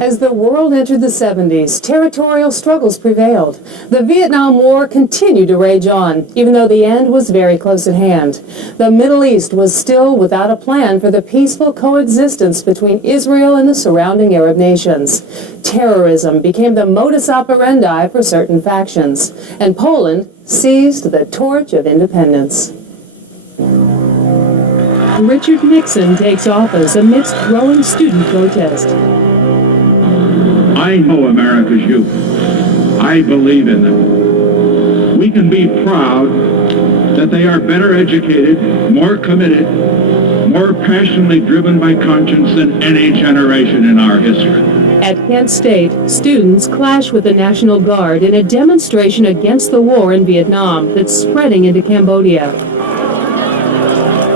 As the world entered the 70s, territorial struggles prevailed. The Vietnam War continued to rage on, even though the end was very close at hand. The Middle East was still without a plan for the peaceful coexistence between Israel and the surrounding Arab nations. Terrorism became the modus operandi for certain factions, and Poland seized the torch of independence. Richard Nixon takes office amidst growing student protest. I know America's youth. I believe in them. We can be proud that they are better educated, more committed, more passionately driven by conscience than any generation in our history. At Kent State, students clash with the National Guard in a demonstration against the war in Vietnam that's spreading into Cambodia.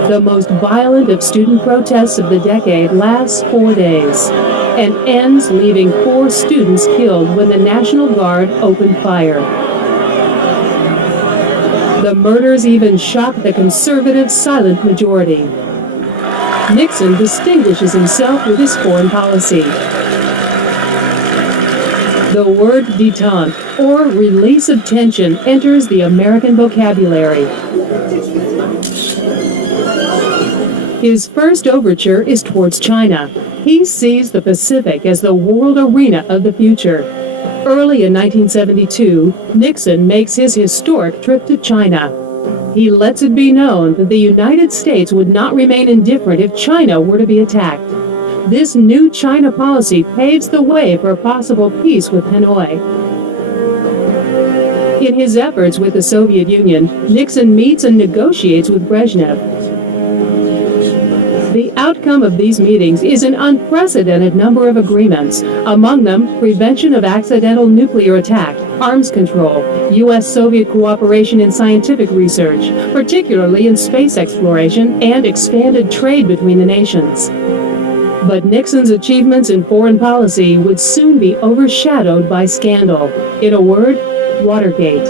The most violent of student protests of the decade lasts 4 days and ends leaving 4 students killed when the National Guard opened fire. The murders even shocked the conservative silent majority. Nixon distinguishes himself with his foreign policy. The word détente, or release of tension, enters the American vocabulary. His first overture is towards China. He sees the Pacific as the world arena of the future. Early in 1972, Nixon makes his historic trip to China. He lets it be known that the United States would not remain indifferent if China were to be attacked. This new China policy paves the way for a possible peace with Hanoi. In his efforts with the Soviet Union, Nixon meets and negotiates with Brezhnev. The outcome of these meetings is an unprecedented number of agreements, among them prevention of accidental nuclear attack, arms control, U.S.-Soviet cooperation in scientific research, particularly in space exploration, and expanded trade between the nations. But Nixon's achievements in foreign policy would soon be overshadowed by scandal. In a word, Watergate.